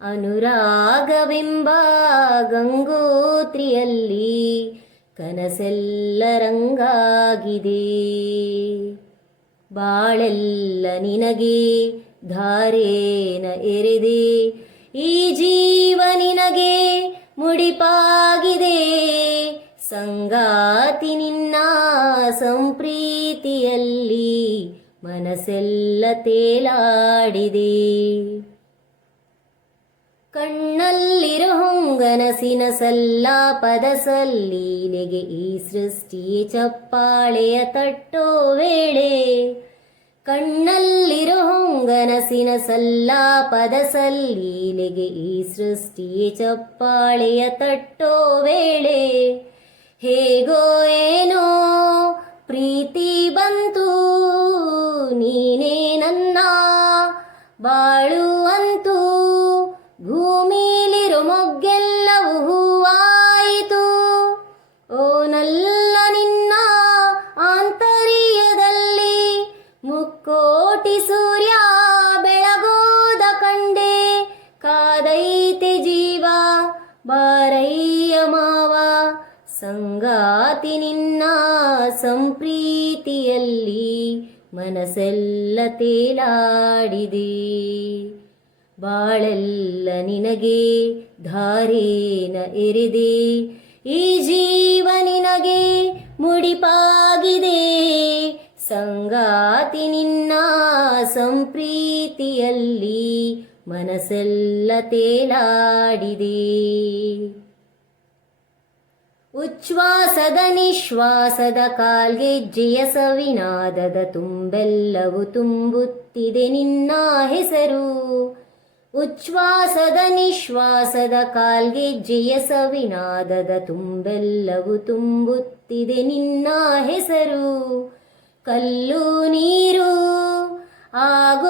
ಅನುರಾಗವೆಂಬ ಗಂಗೋತ್ರಿಯಲ್ಲಿ ಕನಸೆಲ್ಲ ರಂಗಾಗಿದೆ. ಬಾಳೆಲ್ಲ ನಿನಗೆ, ಧಾರೇನ ಎರೆದೆ. ಈ ಜೀವ ನಿನಗೆ ಮುಡಿಪಾಗಿದೆ. ಸಂಗಾತಿ ನಿನ್ನ ಸಂಪ್ರೀತಿಯಲ್ಲಿ ಮನಸ್ಸೆಲ್ಲ ತೇಲಾಡಿದೆ. ಕಣ್ಣಲ್ಲಿರೋ ಹೊಂಗನಸಿನ ಸಲ್ಲಿ ನೆಗೆ ಈ ಸೃಷ್ಟಿಯೇ ಚಪ್ಪಾಳೆಯ ತಟ್ಟೋ ವೇಳೆ. ಕಣ್ಣಲ್ಲಿರೋ ಹೊಂಗನಸಿನ ಸಲ್ಲಿ ನೆಗೆ ಈ ಸೃಷ್ಟಿಯೇ ಚಪ್ಪಾಳೆಯ ತಟ್ಟೋ ವೇಳೆ. ಹೇಗೋ ಏನೋ ಪ್ರೀತಿ ಬಂತು, ನೀನೇ ನನ್ನ ಬಾಳು ಅಂತೂ. ಭೂಮಿಲಿರು ಮೊಗ್ಗೆಲ್ಲವೂ ಹೂವಾಯಿತು. ಓ ನಲ್ಲ ನಿನ್ನ ಆಂತರ್ಯದಲ್ಲಿ ಮುಕ್ಕೋಟಿ ಸೂರ್ಯ ಬೆಳಗೋದ ಕಂಡೆ. ಕಾದೈತೆ ಜೀವ, ಬಾರಯ್ಯ ಮಾವ, ಸಂಗಾತಿ ನಿನ್ನ ಸಂಪ್ರೀತಿಯಲ್ಲಿ ಮನಸ್ಸೆಲ್ಲ ತೇಲಾಡಿದೆ. ಬಾಳೆಲ್ಲ ನಿನಗೆ ಧಾರೇನ ಎರೆದೆ. ಈ ಜೀವ ನಿನಗೆ ಮುಡಿಪಾಗಿದೆ. ಸಂಗಾತಿ ನಿನ್ನ ಸಂಪ್ರೀತಿಯಲ್ಲಿ ಮನಸ್ಸೆಲ್ಲ ತೇಲಾಡಿದೆ. ಉಚ್ಛ್ವಾಸದ ನಿಶ್ವಾಸದ ಕಾಲ್ಗೆಜ್ಜೆಯ ಸವಿನಾದದ ತುಂಬೆಲ್ಲವೂ ತುಂಬುತ್ತಿದೆ ನಿನ್ನ ಹೆಸರು. ಉಚ್ಛ್ವಾಸದ ನಿಶ್ವಾಸದ ಕಾಲ್ಗೆಜ್ಜೆಯ ಸವಿನಾದದ ತುಂಬೆಲ್ಲವೂ ತುಂಬುತ್ತಿದೆ ನಿನ್ನ ಹೆಸರು. ಕಲ್ಲು ನೀರು ಆಗೋ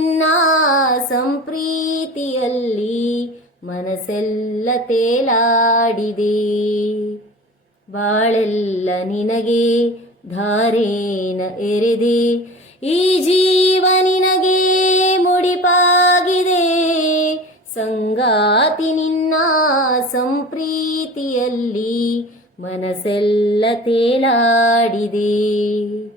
ನಿನ್ನ ಸಂಪ್ರೀತಿಯಲ್ಲಿ ಮನಸ್ಸೆಲ್ಲ ತೇಲಾಡಿದೆ. ಬಾಳೆಲ್ಲ ನಿನಗೆ ಧಾರೇನ ಎರೆದೆ. ಈ ಜೀವ ನಿನಗೆ ಮುಡಿಪಾಗಿದೆ. ಸಂಗಾತಿ ನಿನ್ನ ಸಂಪ್ರೀತಿಯಲ್ಲಿ ಮನಸ್ಸೆಲ್ಲ ತೇಲಾಡಿದೆ.